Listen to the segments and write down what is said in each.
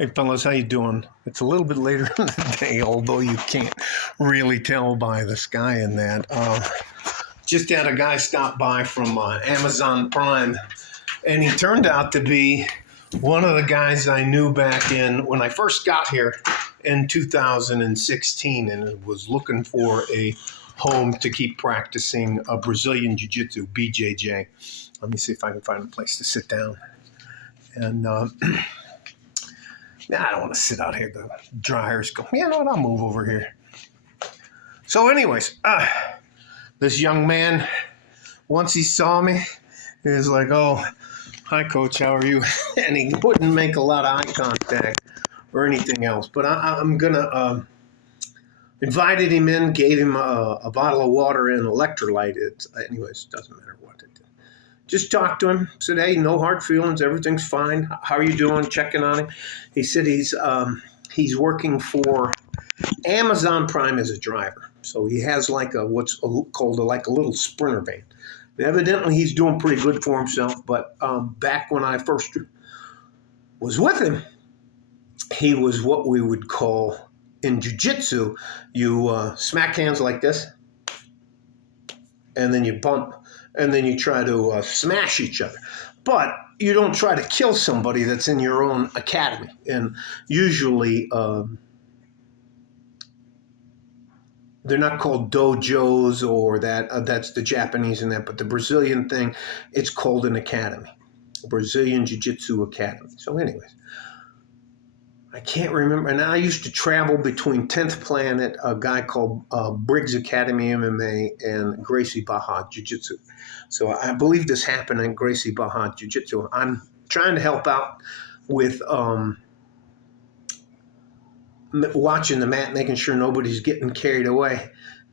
Hey fellas, how you doing? It's a little bit later in the day, although you can't really tell by the sky in that. Just had a guy stop by from Amazon Prime, and he turned out to be one of the guys I knew back in when I first got here in 2016, and was looking for a home to keep practicing Brazilian Jiu-Jitsu, BJJ. Let me see if I can find a place to sit down. And I don't want to sit out here. The dryer's going, you know what, I'll move over here. So anyways, this young man, once he saw me, he was like, oh, hi, coach, how are you? And he wouldn't make a lot of eye contact or anything else. But I'm going to invited him in, gave him a bottle of water and electrolyte. Anyways, doesn't matter what it did. Just talked to him, said, hey, no hard feelings, everything's fine. How are you doing? Checking on him. He said he's working for Amazon Prime as a driver. So he has like what's called like a little sprinter van. And evidently he's doing pretty good for himself, but back when I first was with him, he was what we would call in jiu-jitsu, you smack hands like this, and then you bump, and then you try to smash each other. But you don't try to kill somebody that's in your own academy. And usually they're not called dojos or that. That's the Japanese in that. But the Brazilian thing, it's called an academy, Brazilian Jiu-Jitsu Academy. So anyways, I can't remember. And I used to travel between 10th Planet, a guy called Briggs Academy MMA, and Gracie Barra Jiu-Jitsu. So I believe this happened in Gracie Barra Jiu-Jitsu. I'm trying to help out with watching the mat, making sure nobody's getting carried away.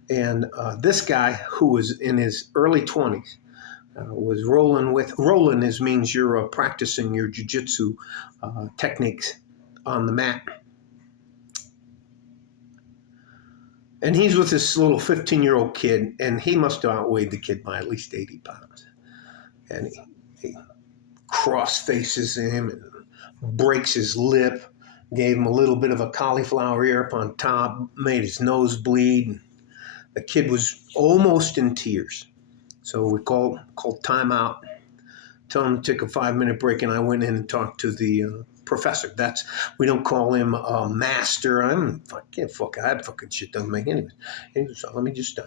And this guy, who was in his early 20s, was rolling with. Rolling means you're practicing your jiu-jitsu techniques on the mat. And he's with this little 15-year-old kid, and he must have outweighed the kid by at least 80 pounds. And he cross-faces him and breaks his lip, gave him a little bit of a cauliflower ear up on top, made his nose bleed. And the kid was almost in tears. So we called timeout, told him to take a 5-minute break, and I went in and talked to the professor. We don't call him a master. I that fucking shit doesn't make any sense. So let me just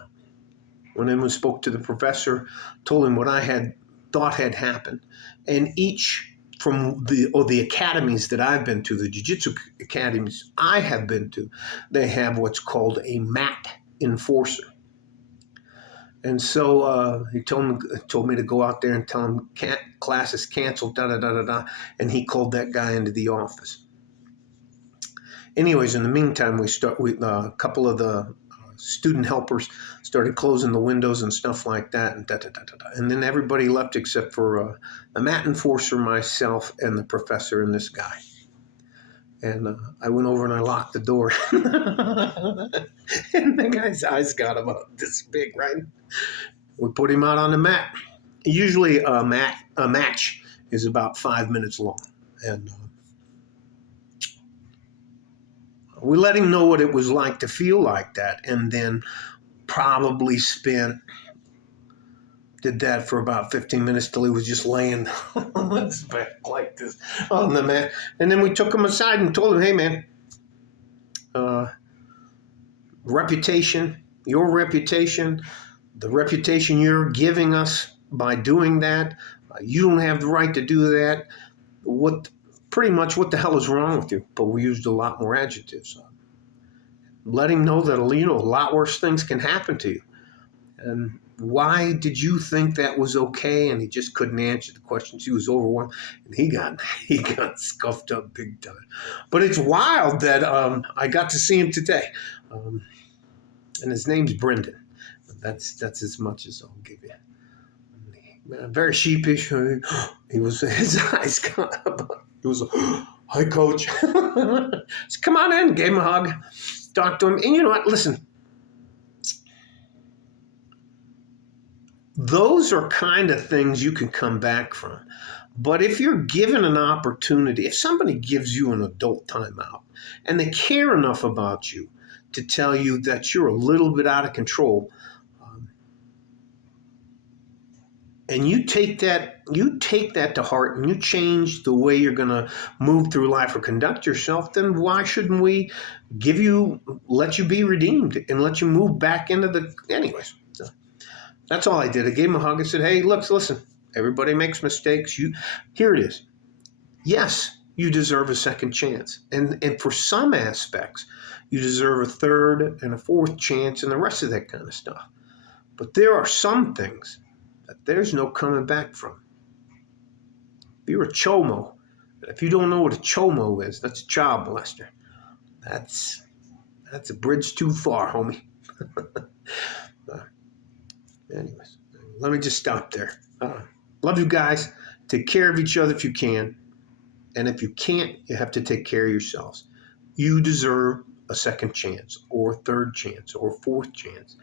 went in and spoke to the professor, told him what I had thought had happened. And each from the academies that I've been to, the jiu-jitsu academies I have been to, they have what's called a mat enforcer. And so he told me to go out there and tell him class is canceled, and he called that guy into the office. Anyways, in the meantime, a couple of the student helpers started closing the windows and stuff like that, and then everybody left except for the mat enforcer, myself, and the professor and this guy. And I went over and I locked the door. And the guy's eyes got about this big, right? We put him out on the mat. Usually a match is about 5 minutes long. And we let him know what it was like to feel like that. And then probably did that for about 15 minutes till he was just laying on his back like this on the mat. And then we took him aside and told him, hey, man, your reputation, the reputation you're giving us by doing that, you don't have the right to do that. Pretty much what the hell is wrong with you? But we used a lot more adjectives. Let him know that, a lot worse things can happen to you. And why did you think that was okay? And he just couldn't answer the questions. He was overwhelmed, and he got scuffed up big time. But it's wild that I got to see him today, and his name's Brendan. That's as much as I'll give you. Very sheepish. His eyes got up. He was like, hi, coach. So come on in. Gave him a hug. Talked to him. And you know what? Listen. Those are kind of things you can come back from. But if you're given an opportunity, if somebody gives you an adult timeout and they care enough about you to tell you that you're a little bit out of control, and you take that to heart and you change the way you're going to move through life or conduct yourself, then why shouldn't we let you be redeemed and let you move back into the anyways. So that's all I did. I gave him a hug and said, hey, listen, everybody makes mistakes. Here it is. Yes, you deserve a second chance, and for some aspects you deserve a third and a fourth chance and the rest of that kind of stuff. But there are some things that there's no coming back from. If you're a chomo, if you don't know what a chomo is, that's a child molester. That's a bridge too far, homie. Anyways, let me just stop there. Love you guys. Take care of each other if you can. And if you can't, you have to take care of yourselves. You deserve a second chance or a third chance or a fourth chance.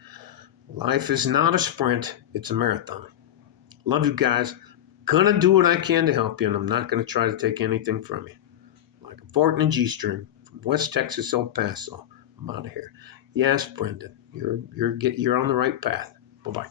Life is not a sprint. It's a marathon. Love you guys. Gonna do what I can to help you, and I'm not gonna try to take anything from you. Like a fart in a G-string from West Texas, El Paso. I'm out of here. Yes, Brendan, you're on the right path. Bye-bye.